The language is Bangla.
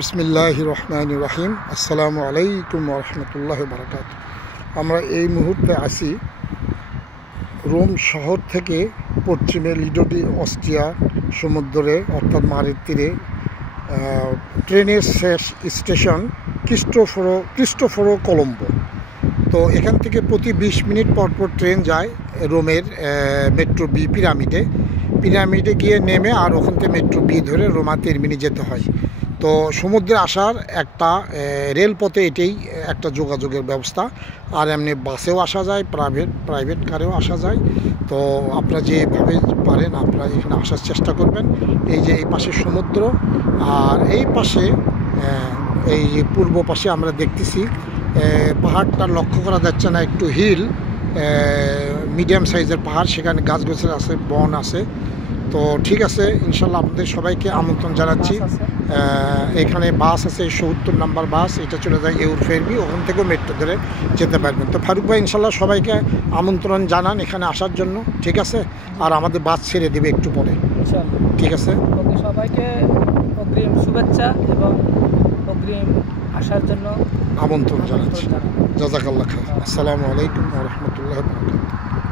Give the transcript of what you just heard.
বিসমিল্লাহির রহমানির রহিম। আসসালামু আলাইকুম ওয়া রাহমাতুল্লাহি ওয়া বারাকাতুহু। আমরা এই মুহূর্তে আছি রোম শহর থেকে পশ্চিমে লিডো ডি অস্ট্রিয়া সমুদ্রে অর্থাৎ মারের তীরে ট্রেনের শেষ স্টেশন ক্রিস্টোফোরো কলম্বো। তো এখান থেকে প্রতি 20 মিনিট পর পর ট্রেন যায় রোমের মেট্রো বি পিরামিডে গিয়ে নেমে আর ওখান থেকে মেট্রো বি ধরে রোমা তেরমিনি যেতে হয়। তো সমুদ্রে আসার একটা রেলপথে এটাই একটা যোগাযোগের ব্যবস্থা। আর এমনি বাসেও আসা যায়, প্রাইভেট কারেও আসা যায়। তো আপনারা যেভাবে পারেন আপনারা এখানে আসার চেষ্টা করবেন। এই যে এই পাশে সমুদ্র, আর এই পাশে এই যে পূর্ব পাশে আমরা দেখতেছি পাহাড়টা লক্ষ্য করা যাচ্ছে না, একটু হিল, মিডিয়াম সাইজের পাহাড়, সেখানে গাছগাছালি আছে, বন আছে। তো ঠিক আছে, ইনশাল্লাহ আপনাদের সবাইকে আমন্ত্রণ জানাচ্ছি। এখানে বাস আছে 70 নম্বর বাস, এটা চলে যায় ইউরফেরবি, ওখান থেকেও মেট্রো ধরে যেতে পারবেন। তো ফারুক ভাই ইনশাল্লাহ সবাইকে আমন্ত্রণ জানান এখানে আসার জন্য, ঠিক আছে? আর আমাদের বাস ছেড়ে দেবে একটু পরে, ঠিক আছে? সবাইকে অগ্রিম শুভেচ্ছা এবং অগ্রিম আসার জন্য আমন্ত্রণ জানাচ্ছি। জাযাকাল্লাহ খাইর। আসসালামু আলাইকুম ওয়া রাহমাতুল্লাহি ওয়া বারাকাতুহু।